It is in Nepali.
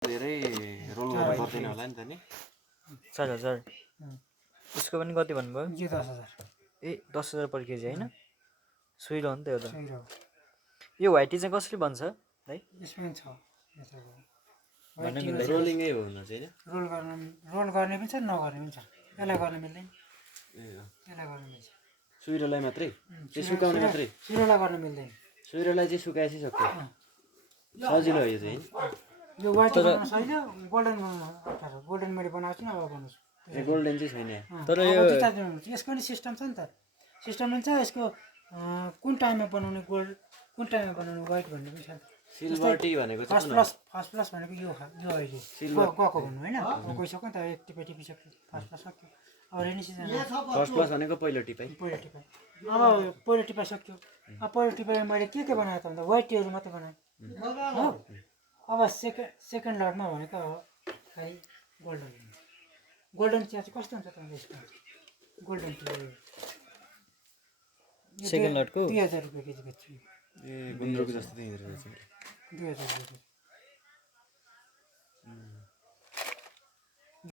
धेरै रोल गर्नु पर्दैन होला नि त नि 4000 यसको पनि कति भन्नुभयो यो 10000 ए 10000 पर केजी हैन सुइरो हो नि त यो त सुइरो यो व्हाइटी चाहिँ कसरी बन्छ है यसमा छ भन्न मिल्दैन रोलिङै हो हुन चाहिँ रोल गर्ने पनि छ नगर्ने पनि छ यसलाई गर्न मिल्दैन ए यसलाई गर्न मिल्छ सुइरोलाई मात्रै त्यो सुकाउने मात्रै सुइरोलाई गर्न मिल्दैन सुइरोलाई चाहिँ सुकाएपछि सक्यो सजिलो हो यो चाहिँ यो व्हाइट बनाउन सजिलो गोल्डन बनाउन अप्ठ्यारो गोल्डन मैले बनाएको छु अब बनाउँछु ए गोल्डन चाहिँ छैन तर यो यसको पनि सिस्टम छ नि त सिस्टम पनि छ यसको कुन टाइममा बनाउने गोल्ड कुन टाइममा बनाउने व्हाइट भन्ने पनि छ सिल्भर टी भनेको चाहिँ फर्स्ट प्लस भनेको यो अहिले गएको भन्नु होइन गइसक्यो नि त एक टिपा टिपिसक्यो फर्स्ट प्लस सक्यो अब रेनी सिजन फर्स्ट प्लस भनेको पहिलो टिपाइ अब पहिलो टिपा सक्यो अब पहिलो टिपामा मैले के बनाएको त भन्दा व्हाइट टीहरू मात्रै बनाएँ हो अब सेकेन्ड लटमा भनेको अब खालि गोल्डन चिया चाहिँ कस्तो हुन्छ त यसको गोल्डन टी सेकेन्ड लटको 2000 रुपियाँ केजी बेच्छु ए गुन्द्रुक जस्तो चाहिँ 2000 रुपियाँ